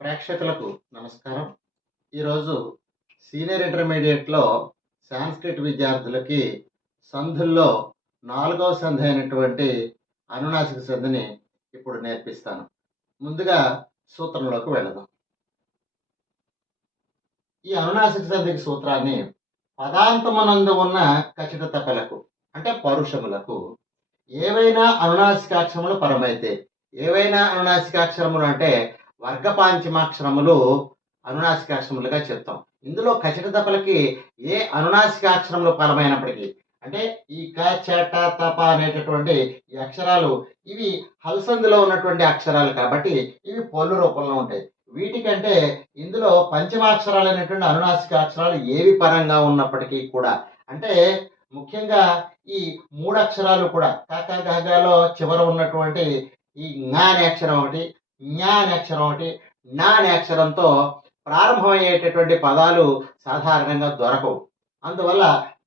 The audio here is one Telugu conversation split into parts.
ప్రేక్షకులకు నమస్కారం. ఈరోజు సీనియర్ ఇంటర్మీడియట్‌లో సాంస్క్రిట్ విద్యార్థులకి సంధుల్లో 4వ సంధి అయినటువంటి అనునాసిక సంధిని ఇప్పుడు నేర్పిస్తాను. ముందుగా సూత్రంలోకి వెళదాం. ఈ అనునాసిక సంధికి సూత్రాన్ని పదాంతమునందు ఉన్న ఖచ్చిత తపలకు అంటే పరుషములకు ఏవైనా అనునాసికాక్షరములు పరమైతే, ఏవైనా అనునాసికాక్షరములు అంటే వర్గపాంచమాక్షరములు అనునాసికాక్షరములుగా చెప్తాం. ఇందులో ఖచ్చిత తపలకి ఏ అనునాసికాక్షరములు పరమైనప్పటికీ అంటే ఈ క చ ట తప అనేటటువంటి ఈ అక్షరాలు ఇవి హల్సంధిలో ఉన్నటువంటి అక్షరాలు కాబట్టి ఇవి పొల్లు రూపంలో ఉంటాయి. వీటికంటే ఇందులో పంచమాక్షరాలైనటువంటి అనునాసిక అక్షరాలు ఏవి పరంగా ఉన్నప్పటికీ కూడా అంటే ముఖ్యంగా ఈ 3 అక్షరాలు కూడా కకగలో చివర ఉన్నటువంటి ఈ ఞ అనే అక్షరం ఒకటి, ఞ అనే అక్షరం ఒకటి, న అనే అక్షరంతో ప్రారంభమయ్యేటటువంటి పదాలు సాధారణంగా దొరకవు. అందువల్ల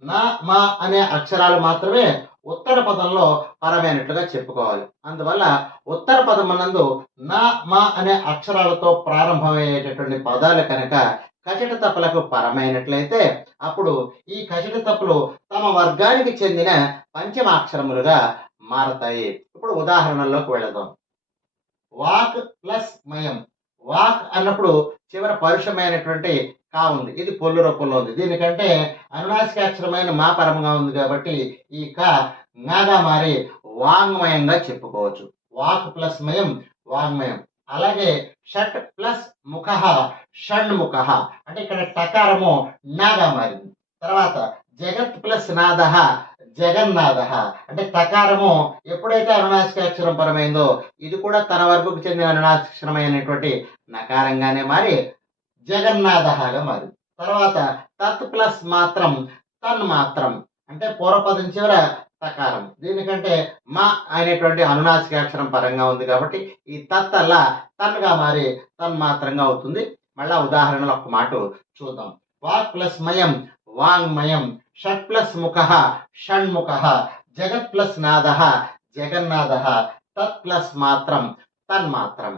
న, మ అనే అక్షరాలు మాత్రమే ఉత్తర పదంలో పరమైనట్లుగా చెప్పుకోవాలి. అందువల్ల ఉత్తర పదమునందు న, మ అనే అక్షరాలతో ప్రారంభమయ్యేటటువంటి పదాలు కనుక ఖచ్చిత తపలకు పరమైనట్లయితే అప్పుడు ఈ ఖచ్చిత తపలు తమ వర్గానికి చెందిన పంచమాక్షరములుగా మారతాయి. ఇప్పుడు ఉదాహరణల్లోకి వెళదాం. వాక్ ప్లస్ మయం. వాక్ అన్నప్పుడు చివర పరుషమైనటువంటి కా ఉంది. ఇది పొల్లు రూపంలో ఉంది. దీనికంటే అనునాసికాక్షరమైన మా పరంగా ఉంది కాబట్టి ఈ క ঙగా మారి వాంగ్మయంగా చెప్పుకోవచ్చు. వాక్ ప్లస్ మయం వాంగ్మయం. అలాగే షట్ ప్లస్ ముఖ షణ్ముఖ అంటే ఇక్కడ టకారము నాగా మారింది. తర్వాత జగత్ ప్లస్ నాద జగన్నాథ అంటే తకారము ఎప్పుడైతే అనునాసికాక్షరం పరమైందో ఇది కూడా తన వరకుకు చెందిన అనునాసికాక్షరమైనటువంటి నకారంగానే మారి జగన్నాథగా మారింది. తర్వాత తత్ ప్లస్ మాత్రం తన్మాత్రం అంటే పూర్వపదం చివర తకారం. దీనికంటే మా అనేటువంటి అనునాసికాక్షరం పరంగా ఉంది కాబట్టి ఈ తత్ అలా తన్గా మారి తన్మాత్రంగా అవుతుంది. మళ్ళా ఉదాహరణలో ఒక మాట చూద్దాం. వాక్ ప్లస్ మయం వాంగ్మయం, షట్ ప్లస్ ముఖ షణ్ముఖ, జగత్ ప్లస్ నాద జగన్నాథ, తత్ ప్లస్ మాత్రం తన్మాత్రం.